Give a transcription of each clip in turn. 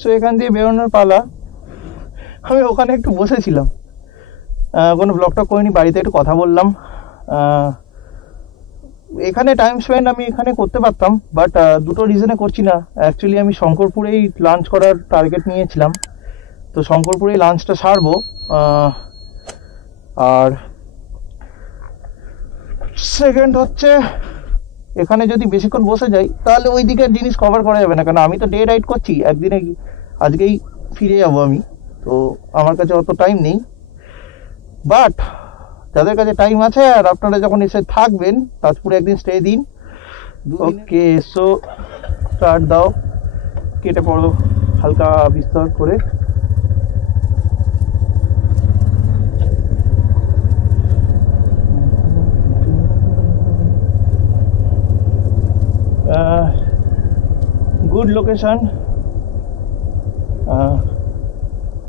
সো এখান দিয়ে বেরোনোর পালা। আমি ওখানে একটু বসেছিলাম, কোনো ব্লগটা করিনি, বাড়িতে একটু কথা বললাম। এখানে টাইম স্পেন্ড আমি এখানে করতে পারতাম, বাট দুটো রিজনে করছি না। অ্যাকচুয়ালি আমি শঙ্করপুরেই লাঞ্চ করার টার্গেট নিয়েছিলাম, তো শঙ্করপুরেই লাঞ্চটা সারবো। আর সেকেন্ড হচ্ছে, এখানে যদি বেশিক্ষণ বসে যাই তাহলে ওই দিকের জিনিস কভার করা যাবে না, কারণ আমি তো ডে রাইড করছি একদিনে, আজকেই ফিরে যাবো আমি, তো আমার কাছে অত টাইম নেই। বাট যাদের কাছে টাইম আছে আর আপনারা যখন এসে থাকবেন, তাজপুরে একদিন স্টে দিন। ওকে, সো স্টার্ট দাও, কেটে পড়ো হালকা বিস্তার করে। গুড লোকেশন,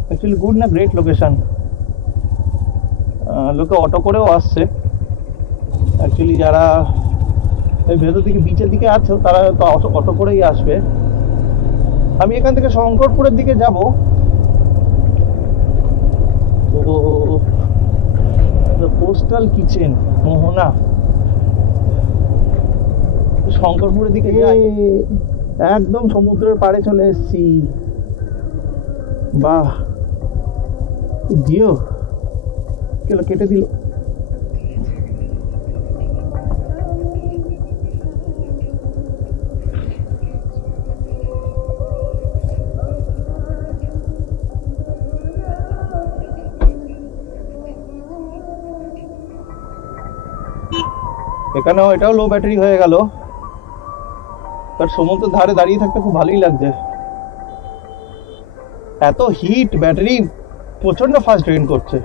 অ্যাকচুয়ালি গুড না, গ্রেট লোকেশন। লোকে অটো করেও আসছে অ্যাকচুয়ালি, যারা এই ভেতর দিকে বিচের দিকে আছো তারা তো অটো করেই আসবে। আমি এখান থেকে শঙ্করপুরের দিকে যাব, তো পোস্টাল কিচেন মোহনা, শঙ্করপুরের দিকে যাই। একদম সমুদ্রের পাড়ে চলে এসেছি। বাহ, জিও কেটে দিল। এখানেও এটাও লো ব্যাটারি হয়ে গেল, বাট সমুদ্রের ধারে দাঁড়িয়ে থাকতে খুব ভালোই লাগছে। এত হিট, ব্যাটারি প্রচন্ড ফাস্ট ড্রেন করছে।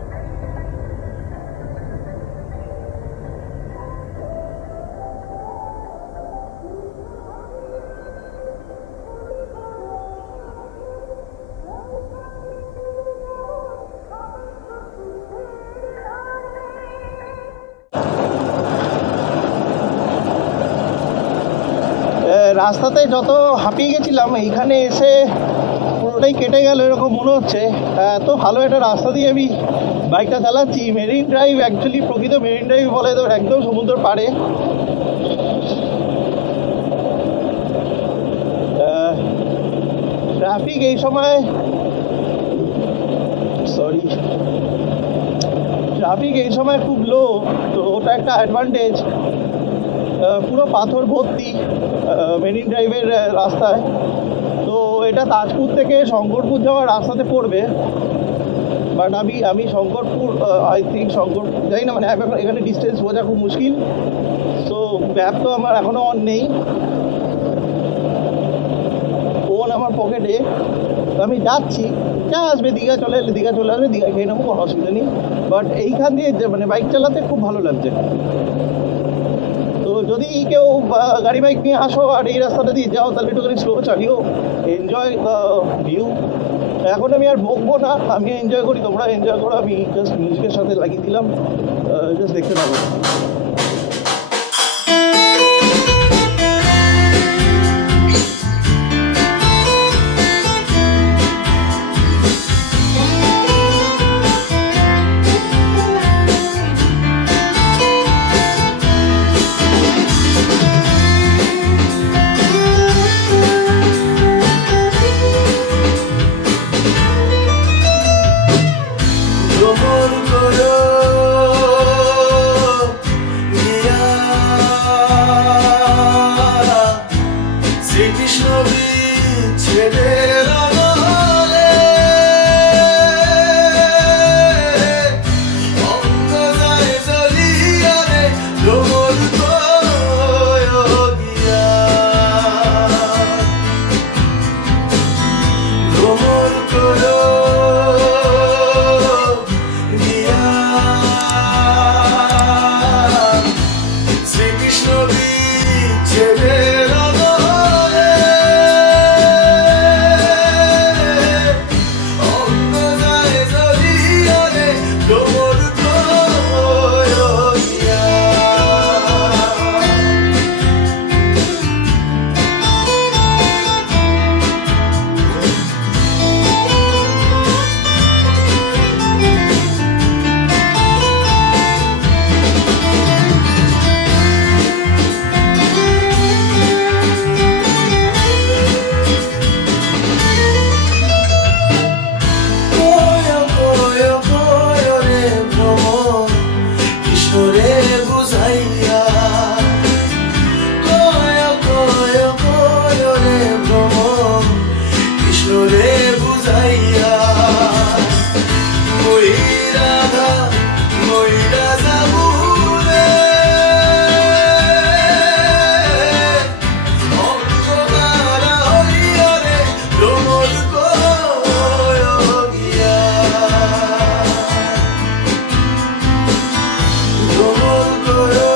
রাস্তাতে যত হাঁপিয়ে গেছিলাম, এইখানে এসে পুরোটাই কেটে গেল এরকম মনে হচ্ছে। এত ভালো একটা রাস্তা দিয়ে আমি বাইকটা চালাচ্ছি। মেরিন ড্রাইভ, অ্যাকচুয়ালি প্রকৃত মেরিন ড্রাইভ বলে তো একদম সমুদ্রের পাড়ে। ট্রাফিক এই সময়, ট্রাফিক এই সময় খুব লো, তো ওটা একটা অ্যাডভান্টেজ। পুরো পাথর ভর্তি মেরিন ড্রাইভের রাস্তায়। তো এটা তাজপুর থেকে শঙ্করপুর যাওয়ার রাস্তাতে পড়বে, বাট আমি শঙ্করপুর, আই থিঙ্ক শঙ্করপুর যাই না, মানে এখানে ডিস্টেন্স বোঝা খুব মুশকিল। সো ম্যাপ তো আমার এখনো অন নেই, ফোন আমার পকেটে। তো আমি যাচ্ছি, যা আসবে দীঘা চলে আসবে, দীঘা খেয়ে নেবো, কোনো অসুবিধা নেই। বাট এইখান দিয়ে মানে বাইক চালাতে খুব ভালো লাগছে। তো যদি কেউ গাড়ি বাইক নিয়ে আসো আর এই রাস্তাটা দিয়ে যাও, তাহলে একটুখানি স্লো চালিও, এনজয় দ্য ভিউ। এখন আমি আর বকবো না, আমি এনজয় করি, তোমরা এনজয় করো। আমি জাস্ট মিউজিকের সাথে লাগিয়ে দিলাম, জাস্ট দেখতে থাকো। আসরে বুঝাইয়া ওই রাধা মইরা যাবুরে অন্ধকারা হইয়া রে ভ্রমণ করিয়া ভ্রমণ করিয়া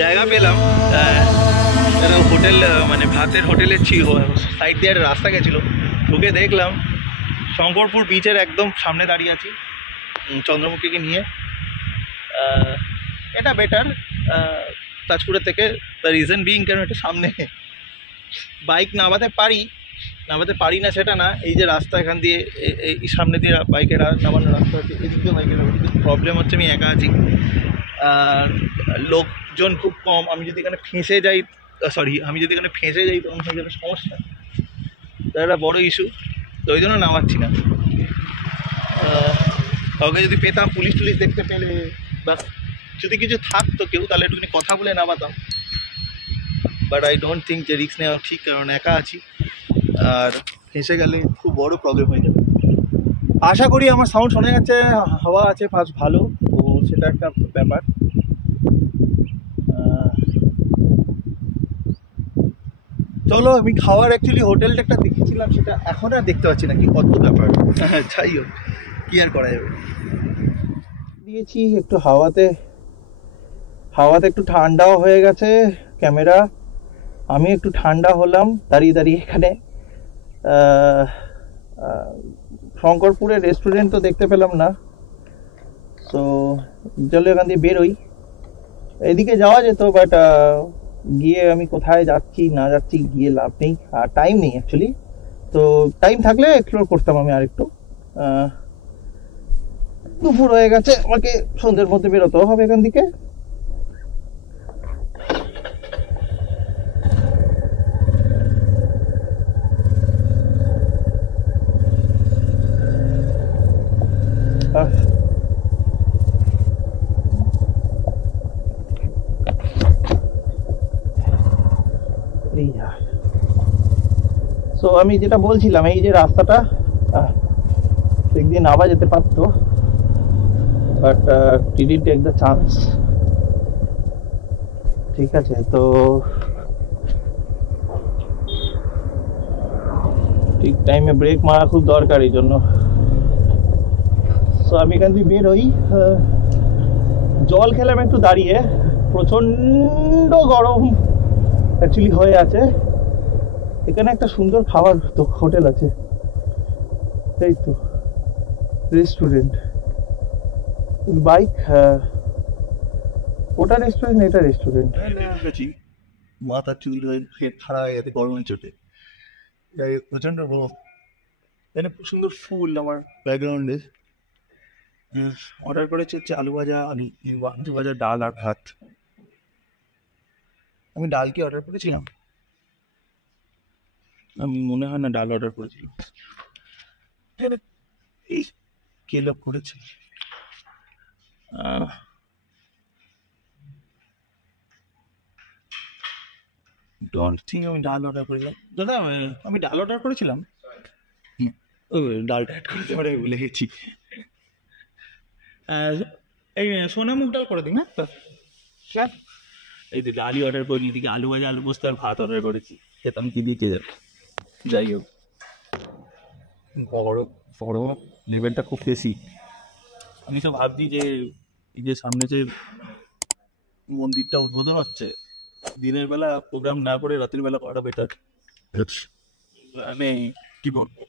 জায়গা পেলাম হোটেল, মানে ভাতের হোটেলের সাইড দিয়ে রাস্তা গেছিলো, ঢুকে দেখলাম শঙ্করপুর বিচের একদম সামনে দাঁড়িয়ে আছি চন্দ্রমুখীকে নিয়ে। এটা বেটার তাজপুরের থেকে, দ্য রিজন বিং কেন এটা সামনে বাইক নামাতে পারি না সেটা না, এই যে রাস্তা এখান দিয়ে এই সামনে দিয়ে বাইকের নামানোর রাস্তা আছে, এদিক দিয়ে বাইকের প্রবলেম হচ্ছে আমি একা আছি, লোকজন খুব কম। আমি যদি এখানে ফেঁসে যাই তখন সেখানে সমস্যা, এটা একটা বড়ো ইস্যু, তো ওই জন্য নামাচ্ছি না। কাউকে যদি পেতাম, পুলিশ টুলিশ দেখতে পেলে বা যদি কিছু থাকতো কেউ, তাহলে একটুখানি কথা বলে নামাতাম, বাট আই ডোন্ট থিঙ্ক যে রিস্ক নেওয়া ঠিক, কারণ একা আছি আর ফেঁসে গেলে খুব বড় প্রবলেম হয়ে যাবে। আশা করি আমার সাউন্ড শোনা যাচ্ছে, হাওয়া আছে ফার্স্ট ভালো, তো সেটা একটা ব্যাপার। চলো, আমি খাওয়ার অ্যাকচুয়ালি হোটেলটা একটা দেখেছিলাম, সেটা এখন আর দেখতে পাচ্ছি না, কি কত ব্যাপার। যাই হোক, কি আর করা যাবে। দিয়েছি একটু হাওয়াতে একটু ঠান্ডাও হয়ে গেছে ক্যামেরা, আমি একটু ঠান্ডা হলাম দাঁড়িয়ে এখানে। শঙ্করপুরের রেস্টুরেন্ট তো দেখতে পেলাম না, তো চলো এখান দিয়ে বেরোই। এদিকে যাওয়া যেত, বাট গিয়ে আমি কোথায় যাচ্ছি না যাচ্ছি গিয়ে লাভ নেই, আর টাইম নেই অ্যাকচুয়ালি। তো টাইম থাকলে এক্সপ্লোর করতাম আমি আরেকটু। দুপুর হয়ে গেছে, আমাকে সন্ধ্যের মধ্যে বেরোতেও হবে এখান থেকে। তো আমি যেটা বলছিলাম, এই যে রাস্তাটা একদিন নামা যেতে পারতো, but didn't take the chance. ঠিক আছে, তো ঠিক টাইমে ব্রেক মারা খুব দরকার, এই জন্য। সো আমি এখান থেকে বেরোই। জল খেলাম একটু দাঁড়িয়ে, প্রচণ্ড গরম অ্যাকচুয়ালি হয়ে আছে। এখানে একটা সুন্দর খাবার তো হোটেল আছে, এই তো রেস্টুরেন্ট, বাইক, ওটা রেস্টুরেন্ট, এটা রেস্টুরেন্ট। মাথার চুল হয়ে খাড়া হয়ে গেছে গরমের চোটে। যাই হোক, প্রচণ্ড রোদ। এখানে খুব সুন্দর ফুল আমার ব্যাকগ্রাউন্ডে। অর্ডার করেছি হচ্ছে আলু ভাজা, আলু ভাজা, ডাল আর ভাত। আমি ডাল কি অর্ডার করেছিলাম? আমি মনে হয় না ডাল অর্ডার করেছিলাম। এখানে এই কে লোক করেছে? ঠিক, আমি ডাল অর্ডার করেছিলাম। দাদা আমি ডাল অর্ডার করেছিলাম। ও ডালটা অ্যাড করতে পারে, ভুলে গেছি। এই সোনা মুগ ডাল করে দিন। হ্যাঁ, এই তো ডালই অর্ডার করিনি, এদিকে আলু ভাজা, আলু পোস্ত আর ভাত অর্ডার করেছি। খেতাম কি দিয়ে কে যাবে। যাই হোক, বড় বড় লেভেলটা খুব বেশি। আমি তো ভাবছি যে এই যে সামনে যে মন্দিরটা উদ্বোধন হচ্ছে, দিনের বেলা প্রোগ্রাম না করে রাতের বেলা করা বেটার। মানে কি বলবো,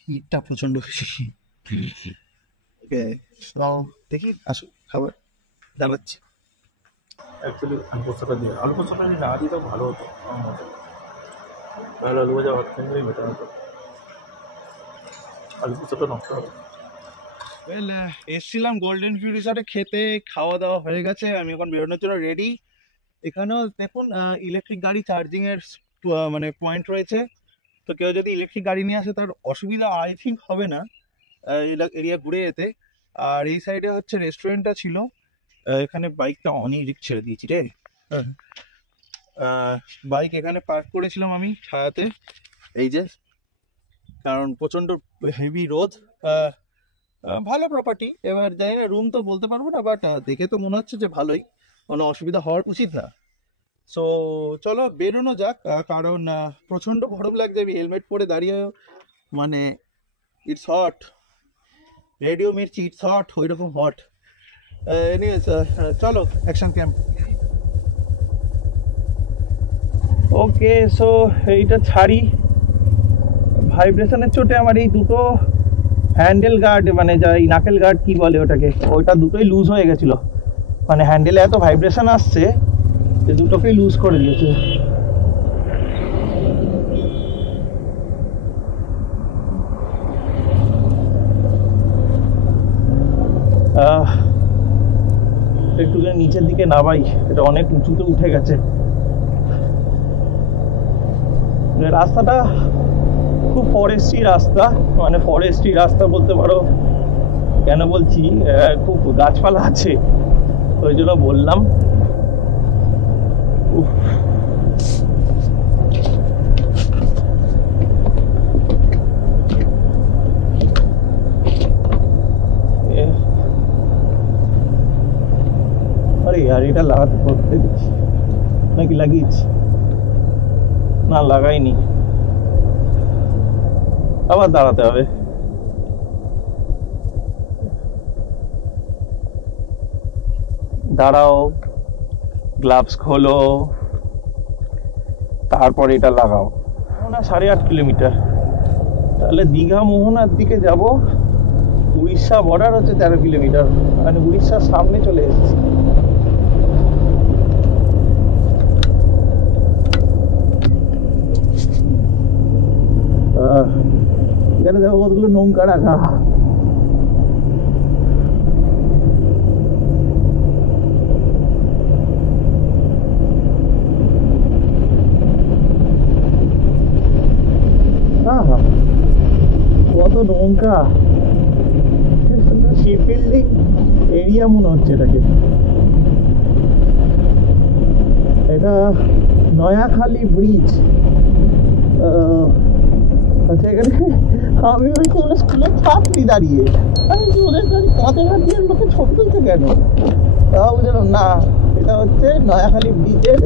হিটটা প্রচন্ড বেশি। দেখি আসুন, খাবার জানাচ্ছি। অ্যাকচুয়ালি আলু পোস্তটা দিয়ে, আলু পোস্তটা না দিতেও ভালো হতো। তাহলে আলু ভাজা ভাত খেয়ে বেটার হতো। আলু পোস্তটা নষ্ট হবে। এসছিলাম গোল্ডেন ভিউ রিসর্টে খেতে, খাওয়া দাওয়া হয়ে গেছে। আমি এখন বেরোনোর জন্য রেডি। এখানেও দেখুন ইলেকট্রিক গাড়ি চার্জিংয়ের মানে পয়েন্ট রয়েছে। তো কেউ যদি ইলেকট্রিক গাড়ি নিয়ে আসে তার অসুবিধা আই থিঙ্ক হবে না এরিয়া ঘুরে যেতে। আর এই সাইডে হচ্ছে রেস্টুরেন্টটা ছিল। এখানে বাইকটা অনেক ছেড়ে দিয়েছি রে। বাইক এখানে পার্ক করেছিলাম আমি ছায়াতে, এই যে, কারণ প্রচণ্ড হেভি রোদ। ভালো প্রপার্টি। এবার জানি না, রুম তো বলতে পারবো না, বাট দেখে তো মনে হচ্ছে যে ভালোই, কোনো অসুবিধা হওয়ার উচিত না। সো চলো বেরোনো যাক, কারণ প্রচণ্ড গরম লাগছে। আমি হেলমেট পরে দাঁড়িয়ে, মানে it's hot. Radio Mirchi it's hot, ওই রকম হট। এনিওয়েজ চলো অ্যাকশন ক্যাম্প। ওকে, সো এইটা ছাড়ি। ভাইব্রেশনের চোটে আমার এই দুটো হ্যান্ডেল গার্ড, মানে যা এই নাকেল গার্ড কি বলে ওটাকে, ওইটা দুটোই লুজ হয়ে গেছিলো। মানে হ্যান্ডেলে এত ভাইব্রেশন আসছে যে দুটোকেই লুজ করে দিয়েছে। একটু নিচের দিকে নামাই, এটা অনেক উঁচুতে উঠে গেছে। রাস্তাটা খুব ফরেস্ট্রি রাস্তা, মানে ফরেস্ট্রি রাস্তা বলতে পারো। কেন বলছি, খুব গাছপালা আছে, ওই জন্য বললাম। আরে আর এটা লাগাতে করতে দিচ্ছি নাকি লাগিয়েছি? না, লাগাইনি, আবার দাঁড়াতে হবে। দাঁড়াও, গ্লাভস খোলো, তারপর এটা লাগাও। মোহনা 8.5 কিলোমিটার, তাহলে দীঘা মোহনার দিকে যাব। উড়িষ্যা বর্ডার হচ্ছে 13 কিলোমিটার, মানে উড়িষ্যার সামনে চলে এসেছি। এখানে দেখো কতগুলো নৌকা রাখা। কত নৌকা, শিপ বিল্ডিং এরিয়া মনে হচ্ছে এটাকে। এটা নয়াখালী ব্রিজ। আচ্ছা, এখানে আমি ওই কোনো স্কুলের ছাত্রী দাঁড়িয়ে, আমি ওদের গাড়ি কাঁধে হাত দিয়ে লোকে ছবি তুলছে কেন, তাও বুঝলাম না। এটা হচ্ছে নয়াখালী ব্রিজের,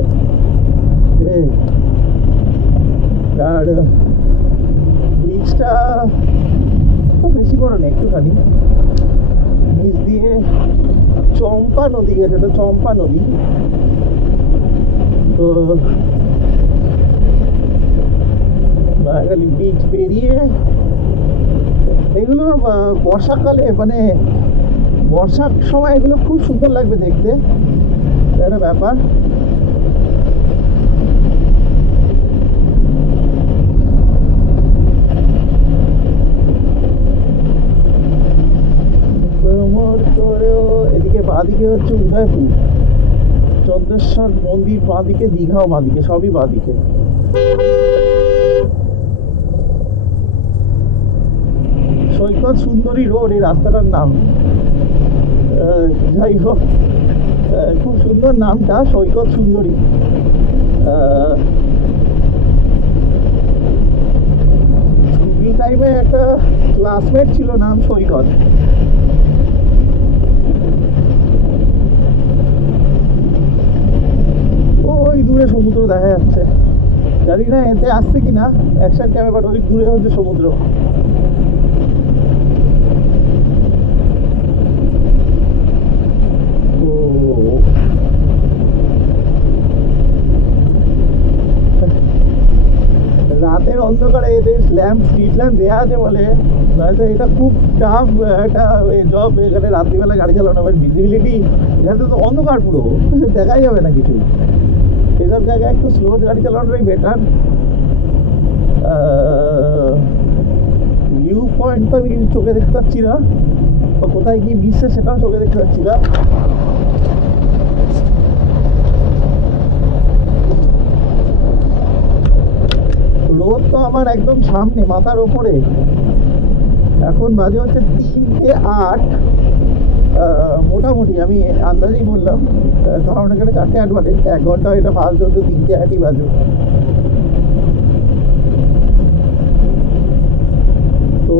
আর ব্রিজটা বেশি বড় নেই, একটুখানি। নিচ দিয়ে চম্পা নদী গেছে, এটা চম্পা নদী। তো নয়াখালী ব্রিজ পেরিয়ে এগুলো বর্ষাকালে, মানে বর্ষার সময় এগুলো খুব সুন্দর লাগবে দেখতে। এটা একটা ব্যাপার। এদিকে বাঁদিকে হচ্ছে উদয়পুর, চন্দ্রেশ্বর মন্দির বাঁদিকে, দীঘাও বাঁদিকে, সবই বাঁদিকে। সৈকত সুন্দরী রোড এই রাস্তাটার নাম। যাই হোক, খুব সুন্দর নামটা, সৈকত সুন্দরী। স্কুল টাইমে একটা ক্লাসমেট ছিল, নাম সৈকত। ওই দূরে সমুদ্র দেখা যাচ্ছে, জানি না এতে আসছে কিনা অ্যাকশন ক্যামেরা, বাট ওই দূরে হচ্ছে সমুদ্র। রাতের অন্ধকারে এদের ল্যাম্প, স্ট্রিট ল্যাম্প দেওয়া আছে বলে, নয়তো এটা খুব টাফ একটা জব এখানে রাত্রিবেলা গাড়ি চালানো। বাট ভিজিবিলিটি এখানে তো অন্ধকার, পুরো দেখাই যাবে না কিছু। এসব জায়গায় একটু স্লো গাড়ি চালানোটাই বেটার। ভিউ পয়েন্ট তো আমি কিছু চোখে দেখতে পাচ্ছি না, বা কোথায় কি মিশছে সেটাও চোখে দেখতে পাচ্ছি না। রোদ তো আমার একদম সামনে, মাথার ওপরে। এখন বাজে হচ্ছে 3:08। মোটামুটি আমি আন্দাজেই বললাম, কারণ এখানে 4:08 বাজে, 1 ঘন্টা এটা ফার্স্ট হতো 3:08 বাজে। তো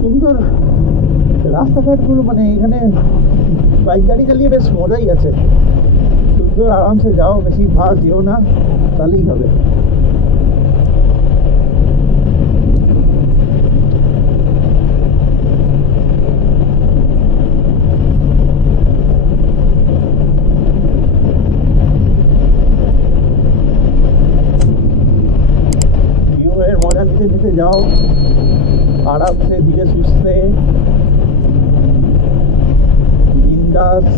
সুন্দর রাস্তাঘাটগুলো, মানে এখানে বাইক গাড়ি চালিয়ে বেশ মজাই আছে। সুন্দর আরামসে যাও, বেশি ফাস্ট যেও না, তাহলেই হবে। ভিউয়ের মজা নিতে নিতে যাও আরামসে, ধীরে সুস্থে, বিন্দাস।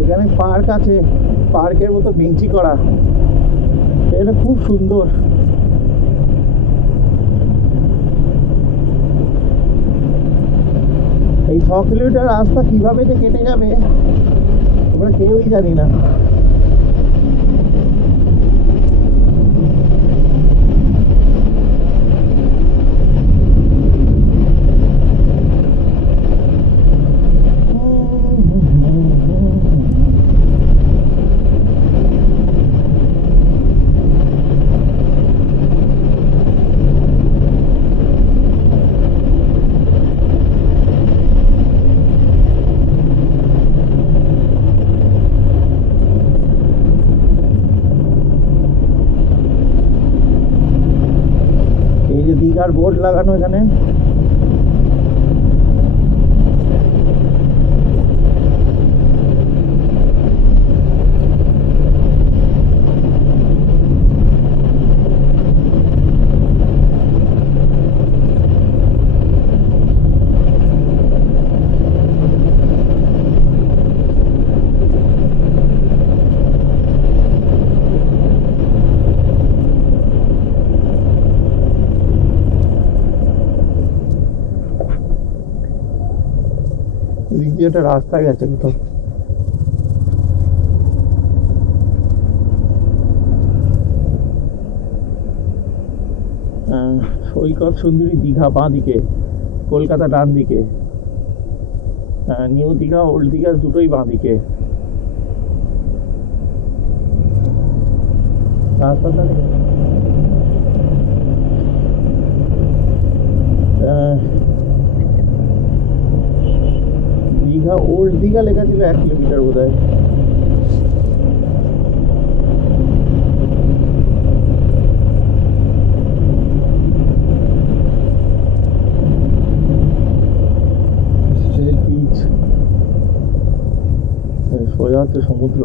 এখানে পার্ক আছে, পার্কের মতো বেঞ্চি করা, এটা খুব সুন্দর। এই 6 কিলোমিটার রাস্তা কিভাবে যে কেটে যাবে আমরা কেউই জানি না। দীঘার বোর্ড লাগানো এখানে। একটা রাস্তা গেছে কোথাও। সৈকত সুন্দরী দীঘা বাঁ দিকে, কলকাতা ডান দিকে, নিউ দীঘা ওল্ড দীঘা দুটোই বাঁ দিকে। রাস্তাটা দীঘা ওল্ড দীঘা লেখা ছিল 1 কিলোমিটার বোধ হয়। সোজা হচ্ছে সমুদ্র,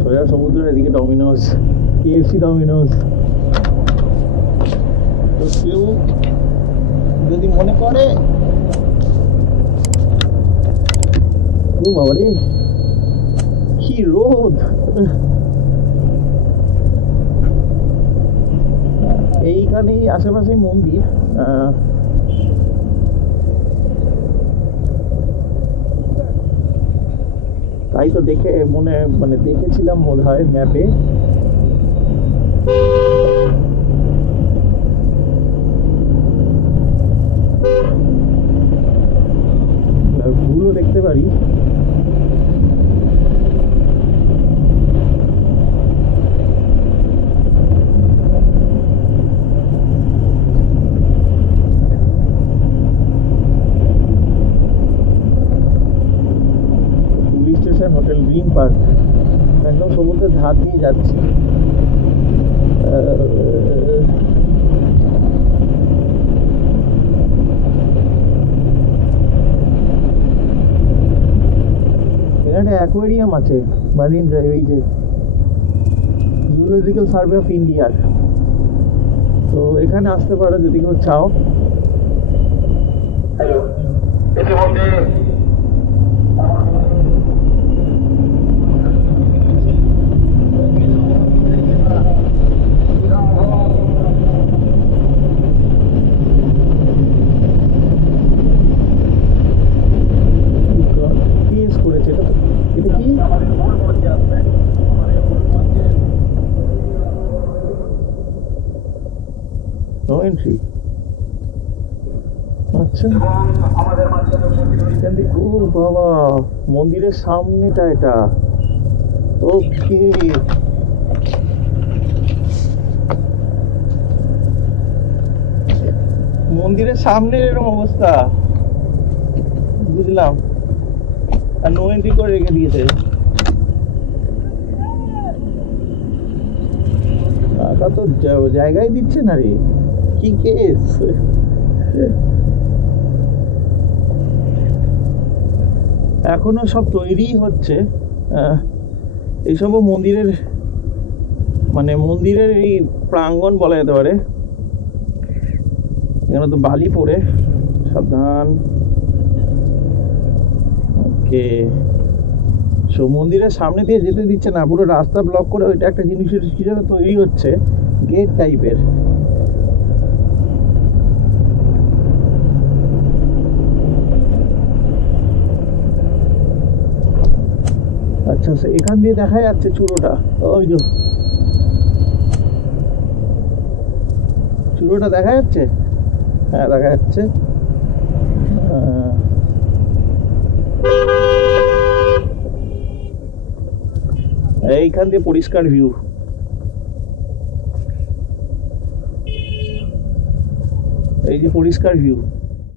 সোজা সমুদ্র, এদিকে ডমিনোস, KFC ডমিনোস। তো কেউ যদি মনে করে ও বাবা রে কি রোদ, এইখানেই আশেপাশে মন্দির, তাই তো দেখে মানে দেখেছিলাম মনে হয় ম্যাপে। আর ভুলও দেখতে পারি। হোটেল গ্রিন পার্ক, একদম সমুদ্রের ধার দিয়ে যাচ্ছি। এখানে অ্যাকোয়ারিয়াম আছে মারিন ড্রাইভ, এই যে জুলজিক্যাল সার্ভে অফ ইন্ডিয়ার। তো এখানে আসতে পারো যদি কেউ চাও। হ্যালো, ইতিমধ্যে নো এন্ট্রি। আচ্ছা, ও বাবা, মন্দিরের সামনেটা এটা। ওকে, মন্দিরের সামনে এরকম অবস্থা, বুঝলাম। আর নো এন্ট্রি করে রেখে দিয়েছে। টাকা তো জায়গায় দিচ্ছে না রে, কি কেস। এখনো সব তৈরি হচ্ছে, এইসব মন্দিরের মানে মন্দিরের এই প্রাঙ্গণ বলা যেতে পারে। এখানে তো বালি পড়ে, সাবধান। ওকে, সো মন্দিরের সামনে দিয়ে যেতে দিচ্ছে না, পুরো রাস্তা ব্লক করে ওইটা একটা জিনিসের হিসেবে তৈরি হচ্ছে, গেট টাইপের। আচ্ছা, এখান দিয়ে দেখা যাচ্ছে চূড়োটা, ওই যে চূড়োটা দেখা যাচ্ছে, হ্যাঁ দেখা যাচ্ছে। এইখান দিয়ে পরিষ্কার ভিউ। এই যে পরিষ্কার ভিউ।